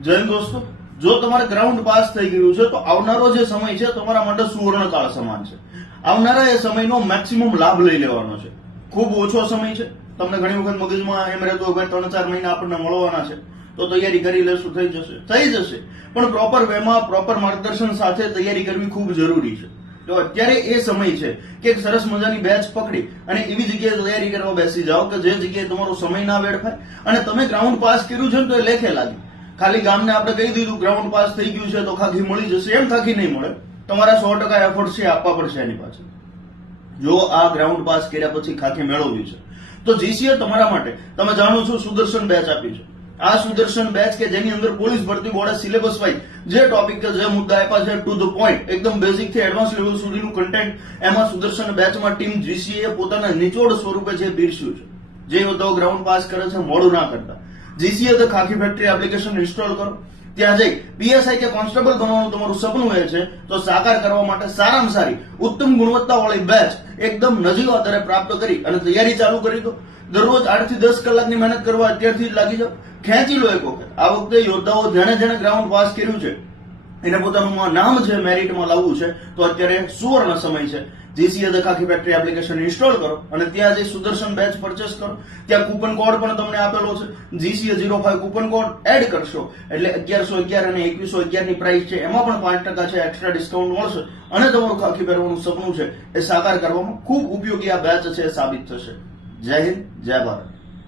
જૈન દોસ્તો, જો તમારે ગ્રાઉન્ડ પાસ થઈ ગયું છે તો આવનારો જે સમય છે તમારા માટે સુવર્ણકાળ સમાન છે. આવનારા એ સમયનો મેક્સિમમ લાભ લઈ લેવાનો છે. ખૂબ ઓછો સમય છે. તમને ઘણી વખત મગજમાં એમ રહેતું હોય 3-4 મહિના આપણને મળવાના છે તો તૈયારી કરી લેશું, થઈ જશે. પણ પ્રોપર વેમાં પ્રોપર માર્ગદર્શન સાથે તૈયારી કરવી ખૂબ જરૂરી છે. તો અત્યારે એ સમય છે કે એક સરસ મજાની બેચ પકડી અને એવી જગ્યાએ તૈયારી કરવા બેસી જાઓ કે જે જગ્યાએ તમારો સમય ના વેડફાય અને તમે ગ્રાઉન્ડ પાસ કર્યું છે ને તો એ લેખે લાગે. ખાલી ગામને આપણે કહી દીધું ગ્રાઉન્ડ પાસ થઈ ગયું છે તો ખાખી મળી જશે, એમ ખાખી નહીં મળે. તમારા 100% એફર્ટ છે આપવા પડશે એની પાછળ. જો આ ગ્રાઉન્ડ પાસ કર્યા પછી ખાખી મેળવવી છે તો જીસીએ તમારા માટે, તમે જાણો છો, સુદર્શન બેચ આપી છે. આ સુદર્શન બેચ કે જેની અંદર પોલીસ ભરતી બોર્ડે સિલેબસ વાઇઝ જે ટોપિક કે જે મુદ્દા આપ્યા છે ટુ ધ પોઈન્ટ, એકદમ બેઝિક થી એડવાન્સ લેવલ સુધીનું કન્ટેન્ટ એમાં સુદર્શન બેચમાં ટીમ જીસીએ પોતાના નિચોડ સ્વરૂપે જે પીરસ્યું છે. જે યોદ્ધાઓ ગ્રાઉન્ડ પાસ કરે છે મોડું ના કરતા GCA the Khakhi factory application install કરો. ત્યાં જઈ પીએસઆઈ કે કોન્સ્ટેબલ બનવાનું તમારું સપનું હોય છે તો સાકાર કરવા માટે સારામાં સારી ઉત્તમ ગુણવત્તાવાળી બેચ એકદમ નજીવા દરે પ્રાપ્ત કરી અને તૈયારી ચાલુ કરી દો. દરરોજ 8 થી 10 કલાકની મહેનત કરવા અત્યારથી જ લાગી જાઓ. ખેંચી લો એક વખત. આ વખતે યોદ્ધાઓ જેને ગ્રાઉન્ડ પાસ કર્યું છે એને પોતાનું નામ છે મેરિટમાં લાવવું છે તો અત્યારે સુવર્ણ સમય છે. GCA the Khakhi factory application install કરો અને ત્યાં જે સુદર્શન બેચ પરચેસ કરો. ત્યાં કૂપન કોડ પણ તમને આપેલો છે. જીસીએ 05 કૂપન કોડ એડ કરશો એટલે 1111 અને 2111 ની પ્રાઇસ છે એમાં પણ 5% છે એક્સ્ટ્રા ડિસ્કાઉન્ટ મળશે અને તમારું ખાખી પહેરવાનું સપનું છે એ સાકાર કરવામાં ખૂબ ઉપયોગી આ બેચ છે સાબિત થશે. જય હિન્દ, જય ભારત.